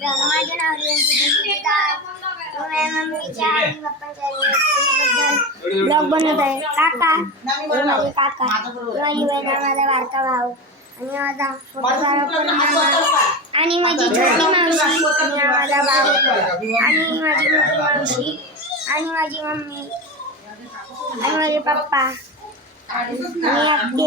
माझे नाव मम्मीच्या आणि पप्पांच्या ब्लॉग बनवत आहे. काका माझे काका, माझी बहीण, माझा बारका भाऊ आणि माझा फोटोग्राफर मामा आणि माझी छोटी मावशी आणि माझा भाऊ आणि माझी मोठी मावशी आणि माझी मम्मी आणि माझे पप्पा आणि तुम्हाला आता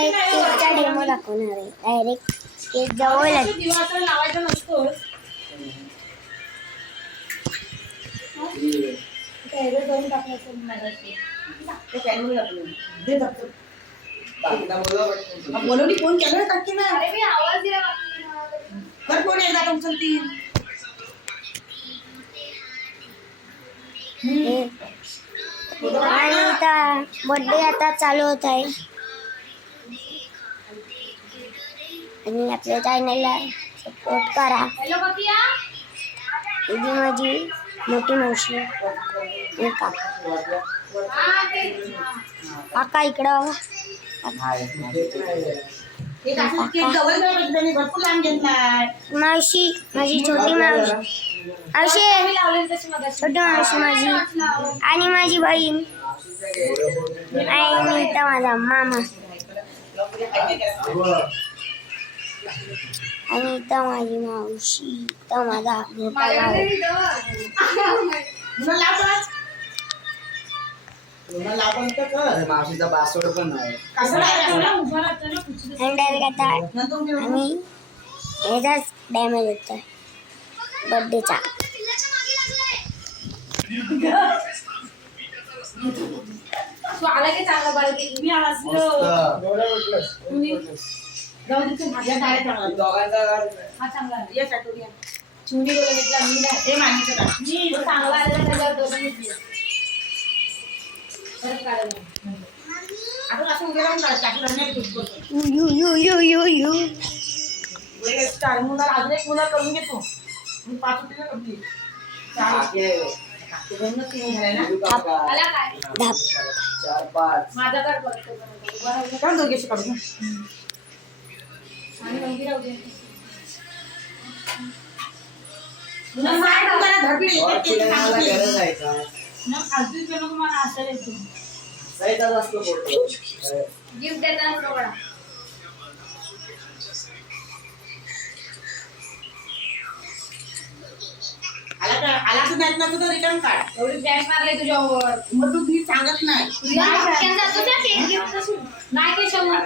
एक केकचा डेमो दाखवणार आहे. डायरेक्ट केक जवळच लावायचा नसतो. बोलवली फोन केला टाकी ना. अरे मी आवाज दिला कर फोन एकदा उचलती. आणि आता बर्थडे आता चालू होत आहे आणि आपल्या चॅनलला सपोर्ट करा. ही माझी मोठी मावशी आणि काका. काका इकडं मावशी माझी छोटी मावशी छोटी मावशी माझी आणि माझी बहीण आणि इथं माझा मामा आणि इथं माझी मावशी, इथं माझा मोठा भाऊ. मावशीचा पासवर्ड पण नाही. डायरेक्ट आता आम्ही ह्याचाच डॅमेज होतोय बर्थडेचा. आला की चांगला बरं मी आवाज जाऊ दे तू माझ्या डायरेक्ट चांगला दोघांचा हा चांगला ये सटोरिया चुंडी बोलला घेतला मी ना हे मागितलं मी चांगला आलेला त्याच्यावर दोघं घेतली परत काढलं आपण असं उभे राहून काढ टाकलं नाही वे स्टार मुला अजून एक मुला करून घेतो मी 5 रुपये करते आला काय 4-5 माझा कर परत काय दोघेशी काढू आणि रंगी राहू दे ना साइड दुकानात धडपडी येते गरज आहे का ना खालती गेलो की मला असायला येतो साईडला असतो फोटो गिफ्ट देताना फोटो काढा आला तर नाही ना तुझं रिटर्न काढ एवढी बॅग मारले तुझ्यावर मग तू नीट सांगत नाही नाही ते शंभर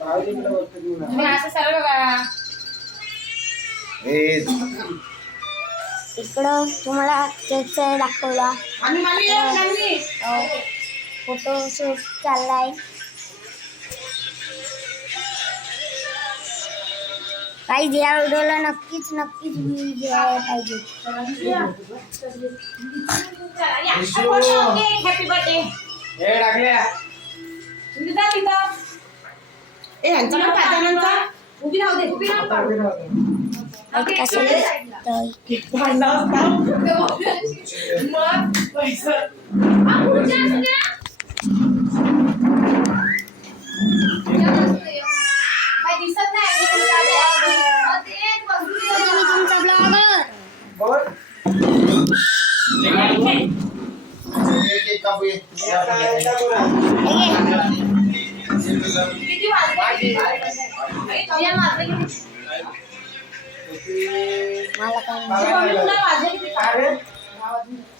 तुम्ही असं सरळ बघा इकडं तुम्हाला केकचा दाखवला फोटोशूट चाललाय. काही या व्हिडिओला नक्कीच व्ह्यू द्यायला पाहिजे. हॅपी बर्थडे हे टाकल्या उभी राहू दे कसं दिसत नाही तुमचा ब्लॉगर किती वाजले मला काय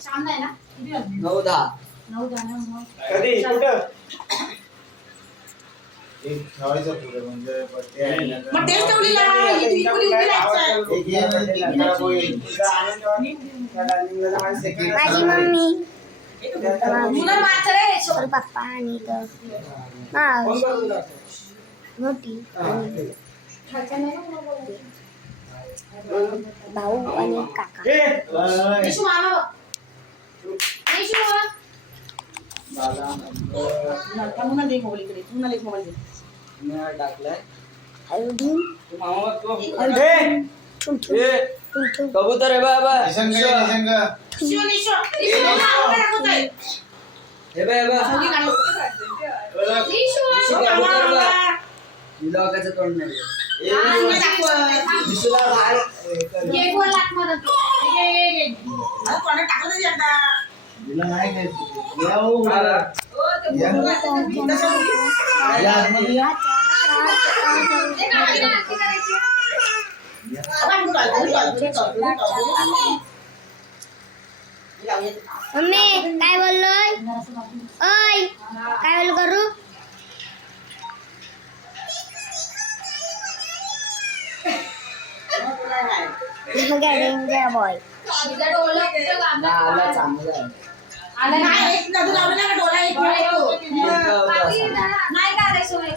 शाम नाही ना 9-10 कधी कुठं एक ठेवायचं पुढे म्हणजे बर्थडे आहे ना मग तेच ठेवलेलं आहे इथे इकडे उभी राहायचं माझी मम्मी तुला मात्र रे और पप्पा आणि मोठी भाऊ आणि काका. निशू मामा बघ निशू मुना दे मोबाईल इकडे मुना ले मोबाईल दे मी टाकलाय अजून कबूतर आहे बाबा निशंग निशू निशू मामा दाखवतोय हे बाबा निशू कबूतर बा लोकांचं तोंड नाही विशूला बाहेर केक वर लाट मारत तो. ये. अरे कोणा टाकलं नाही आता. तिला नाही खायचं. या हो उडाला. या. या आतमध्ये या. ते काय आरती करायची? मम्मी काय बोललोय ओय काय बोल करू डेंजर बॉय तुझा डोला कुठं लांब आला चांगलं आहे. आला नाही एक नजर लावला का डोला एक नाही नाही का रे सोय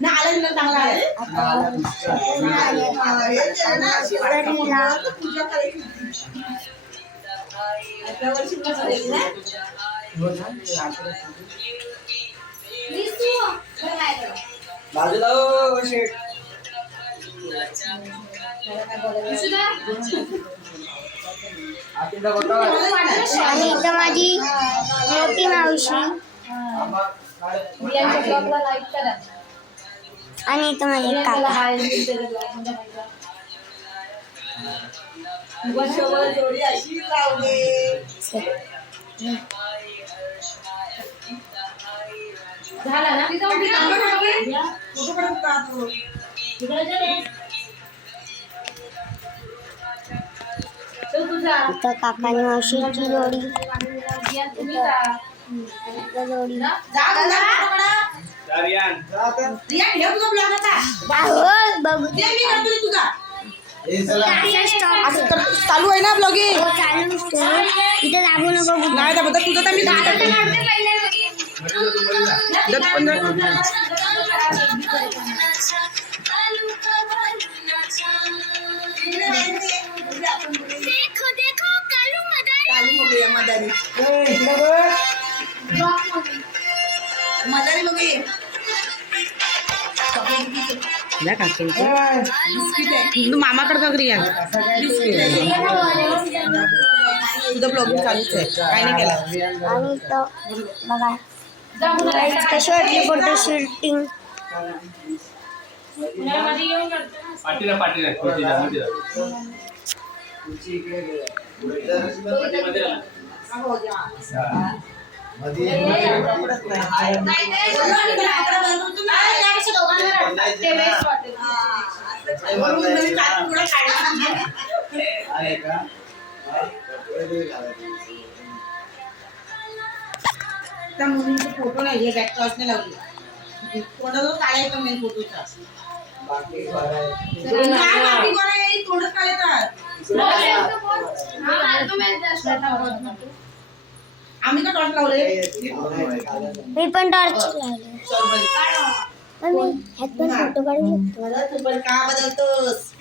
ना आला ना चांगला आहे बाजूला हो, शेट. आतीला बोटा. आणि इथं माझी मोठी मावशी आणि इथं माझे काका जोडी अशी झाला ना इथं काकानी मावशीची जोडी इथं जोडी बघू ए चला. चालू आहे ना ब्लॉगिंग हो, चालू इथं दाबू न बघू नाही दाबत तुझं तर मी मदारी बघूया मामाकडे बघ रिया तुझं ब्लॉगिंग चालूच आहे काय नाही केला आणि इथं बघा गाईज कशी वाटली फोटो शूटिंग पाटीला पाटीला आहे का? त्या मुलींचे फोटो नाही बॅक टॉच नाही लावली कोणाला काढायचं मेन फोटोचा बाकी बरं आहे. काय बाकी कोणा येईल तोंडच काढतात आम्ही का टॉर्च लावले मी पण टॉर्च लावले मम्मी ह्यात पण फोटो काढू शकतो तू पण का बदलतोस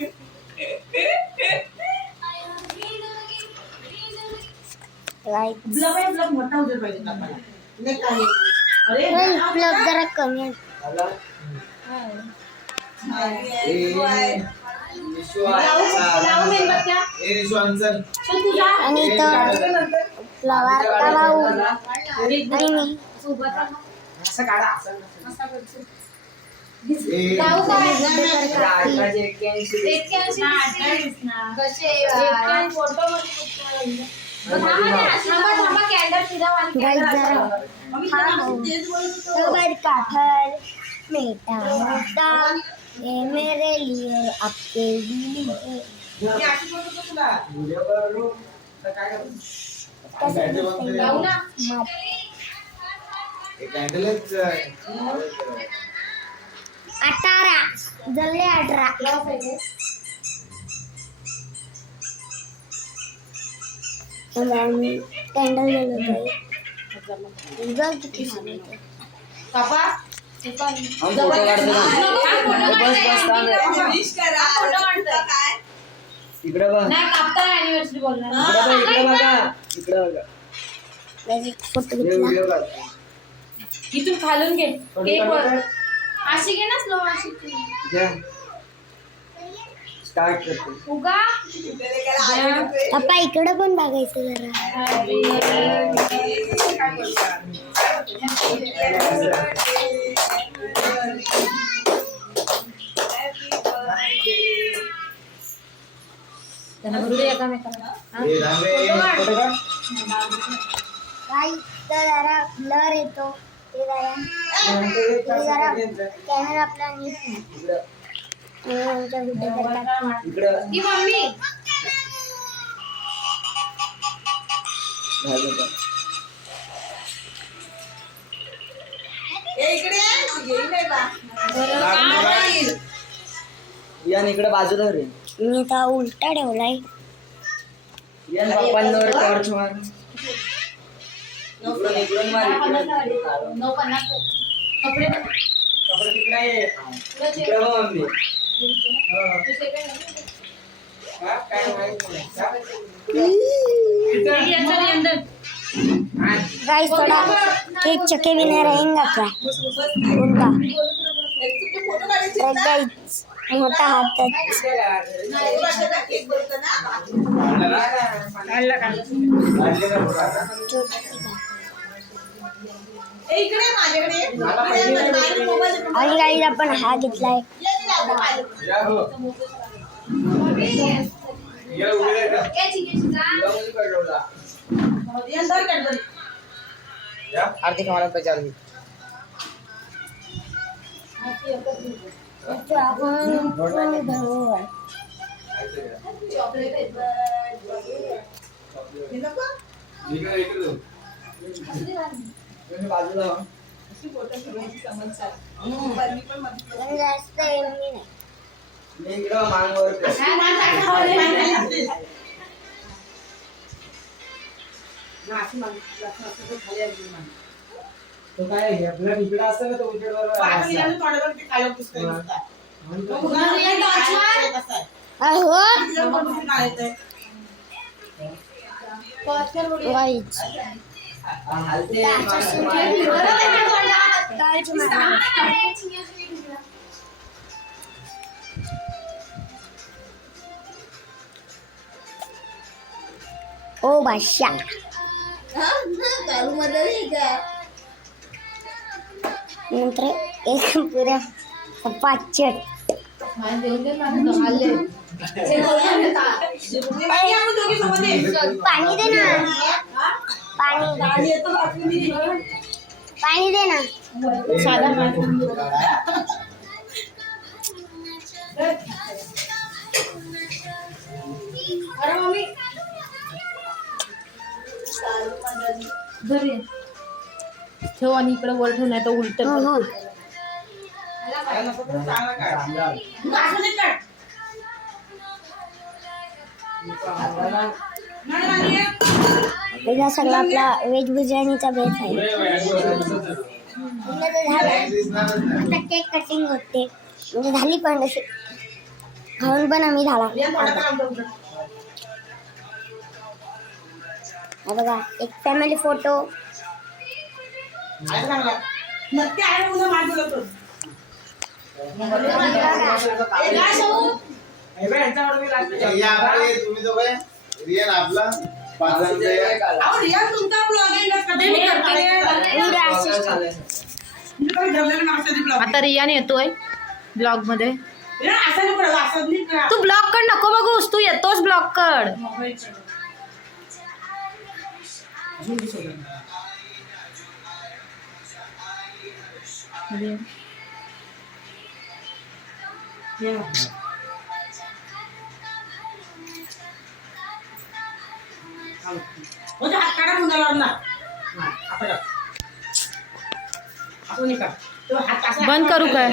गाईज ब्लॉग मोठा होते पाहिजे आपल्याला नाही काही अरे ब्लॉग जरा कमी आहे आला? ए, विशू लावू आहे. मेणबत्त्या. ए रिशू अंचल. तो तुझा आणि इथं फ्लॉवर का भाऊ आणि मी असं काढा, असं नसेल. ए आठवड्याचे 81. गाईज जरा सबर काठल मेटा मोटा ये मेरे लिए आपके लिए व्हिडिओ करू तर काय करू? कसं लावू ना कॅन्डलच 18 जल्ले 18 कॅन्डल गेलो किती छान आहे. पापा हम फोटो काढतो ना. बस बस थांब रे. इकडे बघ. नाही कापता अॅनिव्हर्सरी बोलणार इकडे बघा. इकडे बघा. फोटो हे घेतला व्हिडिओ काढ. इथून खालून घे फोटो केक वर काढ. अशी घे ना स्लो अशी घ्या. स्टार्ट करतो. उगा पप्पा इकडे पण बघायचं जरा हे रांगे, फोटो काढ. काही तर जरा ब्लर येतो ते जरा कॅमेरा आपला नीट नाही. आमच्या कुठे तर टाकतो. इकडं ती मम्मी झालं का? यान इकडे बाजूला रे. मी तर उलटा ठेवलाय. यान पप्पांवर टॉर्च मार. इकडून मार इकडून. 9:50 कपडे कपडे तिकडे आहे. इकडे बघ मम्मी. हा, काय माहिती नाही. गाइस थोड़ा केक चके भी नहीं रहेगा क्या उनका गाइस मोटा हाथ आणि गाइस आपण हा घेतलाय. आरती कामाला पाहिजे आरती. बाजूला जास्त एमनी नाही. मी इकडं मांगवर तो काय आपल्या इकडे असतं ना तो उजेड बरोबर अहो गाइस ओ बादशाह नंतर एक पुऱ्या पाचट पाणी दे ना. पाणी दे ना. अरे मम्मी घरी ठेव आणि इकडे वर ठेव नाही तर उलट हो हो पहिला सगळा आपला व्हेज बिर्याणीचा बेस आहे. पहिलं ते झालं. आता केक कटिंग होते म्हणजे झाली पण अशी खाऊन पण आम्ही झाला. हा बघा एक फॅमिली फोटो. तुम्ही दोघे रियल आपला आता रियान येतोय ब्लॉग मध्ये. तू ब्लॉग कड नको बघूस, तू येतोस ब्लॉग कड. बंद करू काय?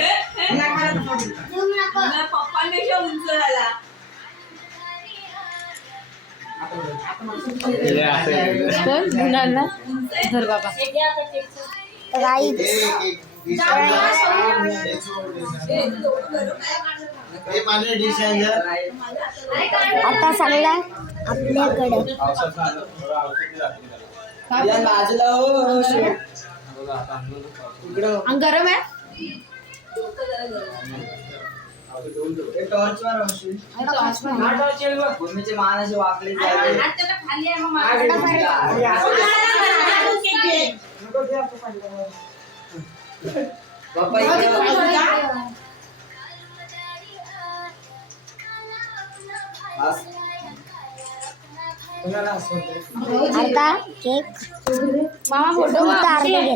धर बाबा. आता सगळा आपल्याकडे बाजूला हो इकडं गरम आहे. टॉर्च मार मम्मीचे मान असे वाकले पप्पा अर्धा केक मामा फोटो अर्धा गेले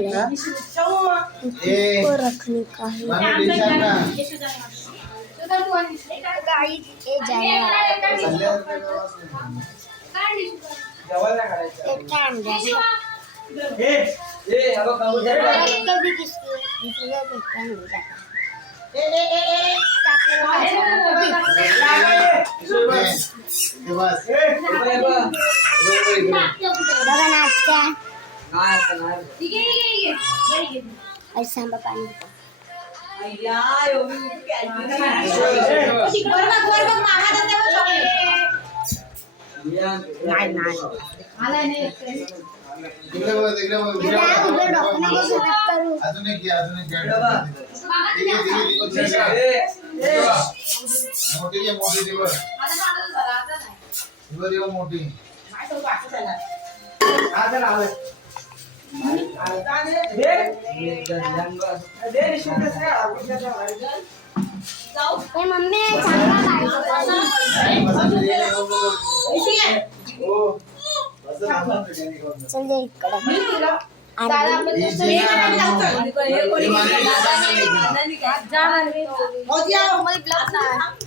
ए रखने का है मामी डिश आण ना. गाइस ये जाने वाला है एक टाइम कभी किसको दूसरे को भेटता नहीं जाता हे बस. बघा नाचत्या ऐसा पाणी तिकडे बघ, तिकडे बघ. अजून एक घे, अजून एक घे. मोठी घे, मोठी ती बघ. ती बघ, ती बघ मोठी. मम्मी चल दे इकडे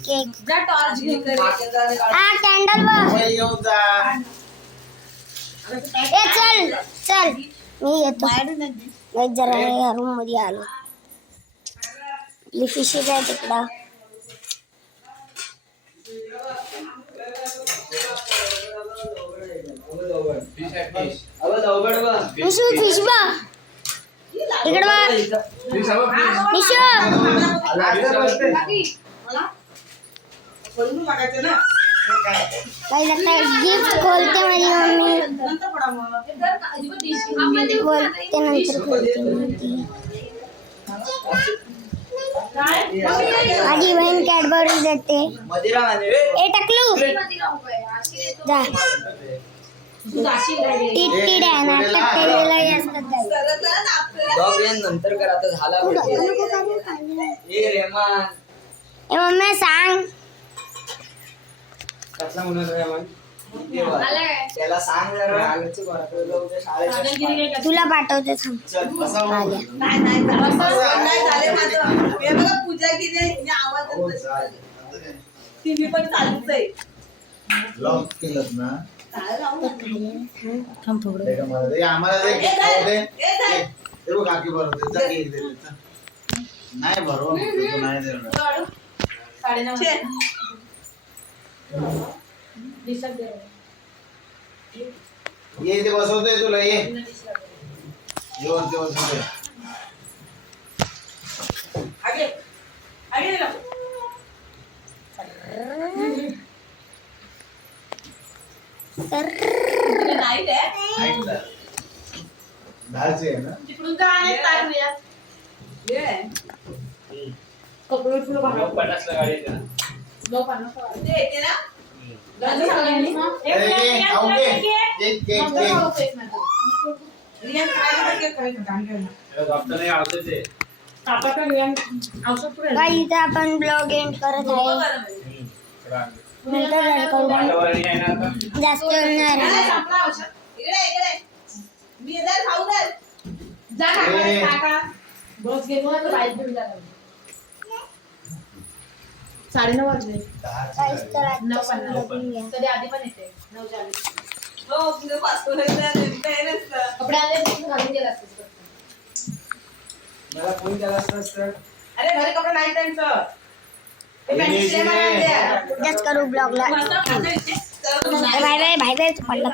केक हा कॅन्डल बघ येऊन जा. ए चल चल मी येतो एक जरा या रूम मध्ये आलो लिफिशी काय तिकडं मिशू फिश बघ इकडे बघ मिशू काही लगता है गिफ्ट खोलते मेरी मम्मी खोलते नंतर खोलते माझी बहीण कॅडबरी देते ए टकलू जा टिटी आहे नाटक केलेलं असतात नंतर कर आता झाला ए रेमान ए मम्मी सांग कसला म्हणून रेमान त्याला सांग जरा उद्या शाळेत तुला पाठवते थांब चल, बसा हो. आल्या पूजा केली हो, आवाज चालेल. टीव्ही पण चालूच आहे लॉक केलंत ना. थांब थोडं दे का मला दे. आम्हाला दे, खाऊ दे. दे बघ, काकी भरवते. जा, केक दे. नाही भरव, तू नाही देणार. ये इथे बसवतोय तुला, ये वरती बसवतोय. ऐकलं. दहाचे आहे ना. पन्नासला गाडी येते ना. ए, खाऊ घे. Cake, cake, cake. डॉक्टर नाही औषध दे. काही इथे आपण ब्लॉग एंड करत आहे नंतर जर करू. वातावरण आहे ना आता. जास्त वेळ नाही राहिला. साडे 9 वाजले काहीच तर आजचं बघून घ्या. कधी आधी पण येते 9:40 कपडे आले घालून गेला मला फोन केला असतं अरे घरी कपडे नाही त्यांचं जास्त करू ब्लॉगला बाय बाय बाय बाय पडलं